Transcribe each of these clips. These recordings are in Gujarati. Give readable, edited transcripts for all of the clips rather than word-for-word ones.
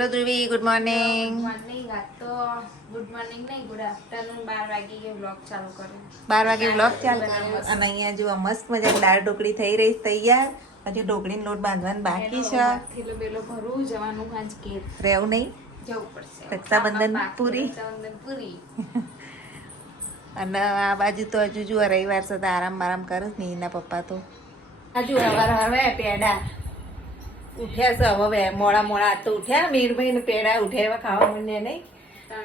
Hello Dhruvi, good morning. Morning. આજ તો ગુડ મોર્નિંગ નહીં, ગુડ આફ્ટરનૂન. 12 વાગે વ્લોગ ચાલુ કર્યો. 12 વાગે વ્લોગ ચાલુ કર્યો અને અહીંયા જો મસ્ત મજા દાળ ઢોકળી થઈ રહી છે તૈયાર. હજી ઢોકળીનો લોટ બાંધવાનો બાકી છે. થેલો બેલો ભરવું જવાનું હાંજ ઘેર રહેવું નહીં, જવું પડશે. રક્ષાબંધન પૂરી. રક્ષાબંધન પૂરી. અને આ બાજુ તો હજુ જો રવિવાર છે તો આરામ કરે છે ને એના પપ્પા તો હજુ હવે પેડા ઉઠ્યા છે. હવે મોડા તો ઉઠ્યા. મીરભાઈ ને પેડા ઉઠ્યા એવા ખાવા માંડ્યા નહીં.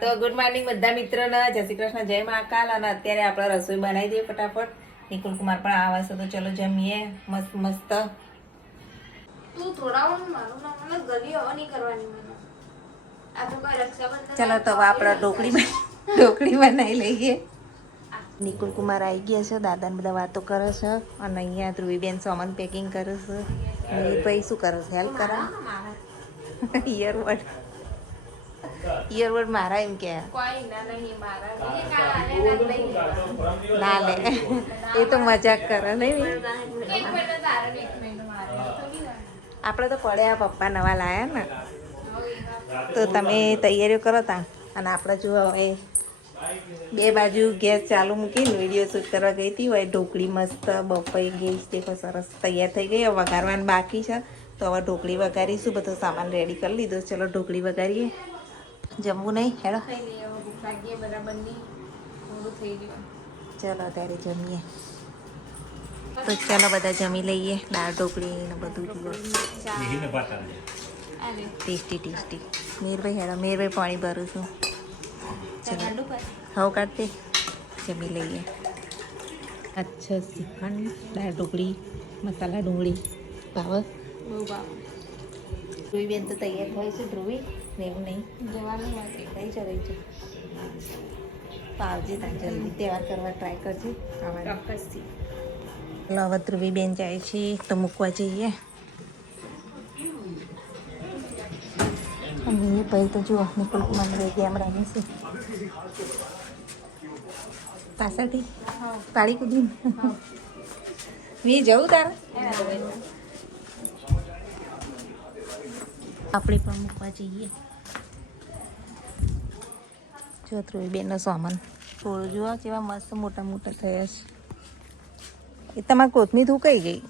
તો ગુડ મોર્નિંગ બધા મિત્રોને. જય શ્રી કૃષ્ણ, જય મહાકાલ. અને અત્યારે આપણે રસોઈ બનાવી દઈએ ફટાફટ. નિકુલ કુમાર પણ આવે છે તો ચલો જમીએ મસ્ત મસ્ત. તું થોડા વાર મારું નામ મને ગલી હવા નહીં કરવાની મને. આ તો કોઈ રક્ષાબંધન. ચલો તો હવે આપણે ઢોકળી બનાવી લઈએ. નિકુલ કુમાર આવી ગયા છે, દાદાને બધા વાતો કરે છે અને અહીંયા ધ્રુવીબેન સામાન પેકિંગ કરે છે. ભાઈ શું કરે છે? હેલ્પ કરે. ઇયરબડ મારા એમ કે કોઈ ના નહીં મારા. ના લે, એ તો મજાક કરે નહીં. એક મહિનો તારે એક મહિનો મારે આપણે તો પડ્યા પપ્પા નવા લાયા ને, તો તમે તૈયારીઓ કરો તા. અને આપણે જો હવે બે બાજુ ગેસ ચાલુ મૂકીને વિડીયો શૂટ કરવા ગઈ હતી. હોય ઢોકળી મસ્ત બફાઈ ગઈ છે, દેખો સરસ તૈયાર થઈ ગઈ. હવે વઘારવાનું બાકી છે તો હવે ઢોકળી વઘારીશું. બધો સામાન રેડી કરી લીધો. ચલો ઢોકળી વઘારીએ. જમવું નહીં? હેડો ખાઈ લઈએ. હવે ભૂખ લાગી બરાબરની. મોડું થઈ ગયું. ચલો ત્યારે જમીએ. તો ચાલો બધા જમી લઈએ. દાળ ઢોકળી ને બધું જુઓ. ટેસ્ટી. મીરભાઈ હેડો. મીરભાઈ પાણી ભરું છું. ચલો હવે કાઢતે જમી લઈએ. અચ્છા શ્રીખંડ, દાળ ઢોકળી, મસાલા ડુંગળી ભાવે. બહુ ભાવ. ધ્રુવી બેન તો તૈયાર થાય છે. ધ્રુવી રહેવું નહીં, જવાનું હોય રહી છે. તો આવજે ત્યાં જલ્દી તહેવાર કરવા ટ્રાય કરજે. ચોક્કસથી. ચાલો હવે ધ્રુવી બેન જાય છે તો મૂકવા જઈએ. અને એ ભાઈ તો જુઓ નિકુલ કુમાર ગેમ રમે છે પાછળથી પાડી કૂદી. વી જવું તારે? આપણે પણ મૂકવા જઈએ. જો ધ્રુવી બેનનો સામાન થોડું જુઓ કેવા મસ્ત મોટા થયા છે. એ તમારી કોથમીર ઉકાઈ ગઈ.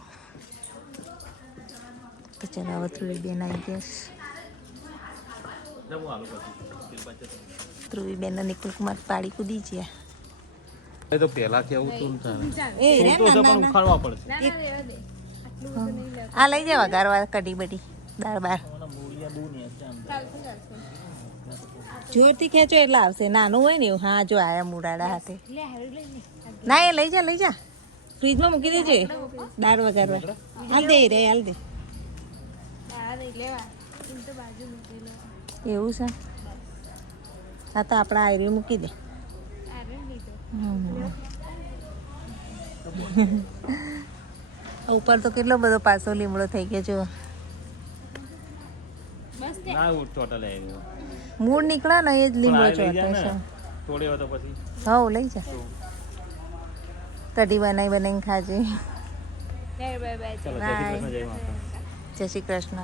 તો ચાલો હવે ધ્રુવી બેન આવી ગયા. ધ્રુવી બેન નિકુલ કુમાર પાડી કૂદી છે. એ તો પહેલા કેવું તું એ ઉખાડવા પડશે. આ લઈ જવા ગારવા કઢી બધી દાળ બાર જોરથી ખેંચો એટલે આવશે. નાનું હોય ને એવું. હા જો આયા મુરાડા હાથે. ના એ લઈ જા ફ્રીજમાં મૂકી દેજે દાળ વઘારવા. હાલ દે એવું છે. હા તો આપણા આયરી મૂકી દે. ઉપર તો કેટલો બધો પાછો લીમડો થઈ ગયો જો. ના ઉઠ ટોટલ આવી મૂળ નીકળે ને એ જ લીમડો ચોટે છે. તોડ્યો તો પછી હવ લઈ જા. કઢી બનાવીને ખાજે. ચલો જય શ્રી કૃષ્ણ.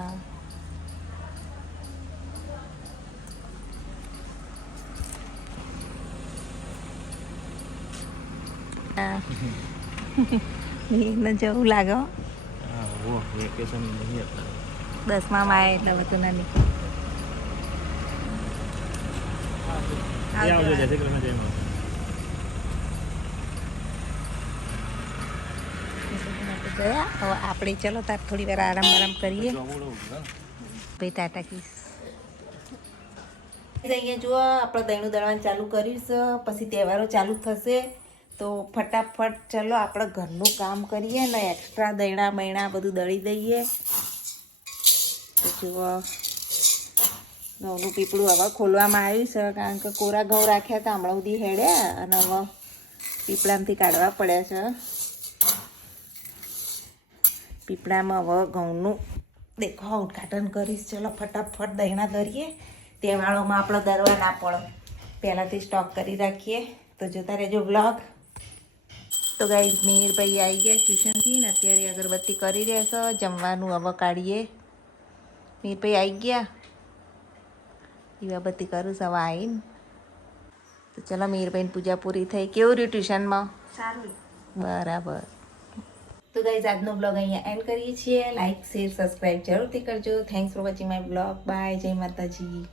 ને જવું લાગે. વેકેશન નહીં હતા. 10માં આવ્યા એટલે બધું ના નીકળે. આવજો. જય શ્રી કૃષ્ણ, જય મા. ગયા હવે આપણે ચલો તાર થોડી વાર આરામ કરીએ. ભાઈ ટાટા કીસ. અહીંયા જુઓ આપણે દહીંનું દળવાનું ચાલુ કર્યું છે. પછી તહેવારો ચાલુ થશે તો ફટાફટ ચલો આપણે ઘરનું કામ કરીએ ને એક્સ્ટ્રા દહીણા બૈણા બધું દળી દઈએ. તો જુઓ ઘઉંનું પીપળું હવે ખોલવામાં આવ્યું છે કારણ કે કોરા ઘઉં રાખ્યા હતા હમણાં સુધી હેડ્યા અને હવે પીપળામાંથી કાઢવા પડ્યા છે. પીપળામાં હવે ઘઉંનું દેખો ઉદઘાટન કરીશ. ચલો ફટાફટ દહીણા દરીએ. તહેવારોમાં આપણે દરવા ના પડે, પહેલાંથી સ્ટોક કરી રાખીએ. તો જોતા રહેજો વ્લોગ. તો ગાઈઝ મીરભાઈ આવી ગયા ટ્યુશનથી ને અત્યારે અગરબત્તી કરી રહ્યા છે. જમવાનું હવે કાઢીએ. મીરભાઈ આવી ગયા. દીવાબત્તી કરું સવા આવીને. તો ચલો મીરભાઈની પૂજા પૂરી થઈ. કેવું રહ્યું ટ્યુશનમાં? સારું. બરાબર. તો ગાઈઝ આજનો બ્લોગ અહીંયા એન્ડ કરીએ છીએ. લાઈક શેર સબસ્ક્રાઈબ જરૂરથી કરજો. Thanks for watching my blog. Bye. જય માતાજી.